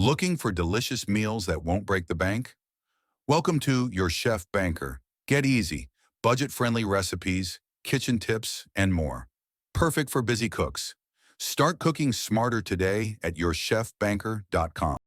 Looking for delicious meals that won't break the bank? Welcome to Your Chef Banker. Get easy, budget-friendly recipes, kitchen tips, and more. Perfect for busy cooks. Start cooking smarter today at yourchefbanker.com.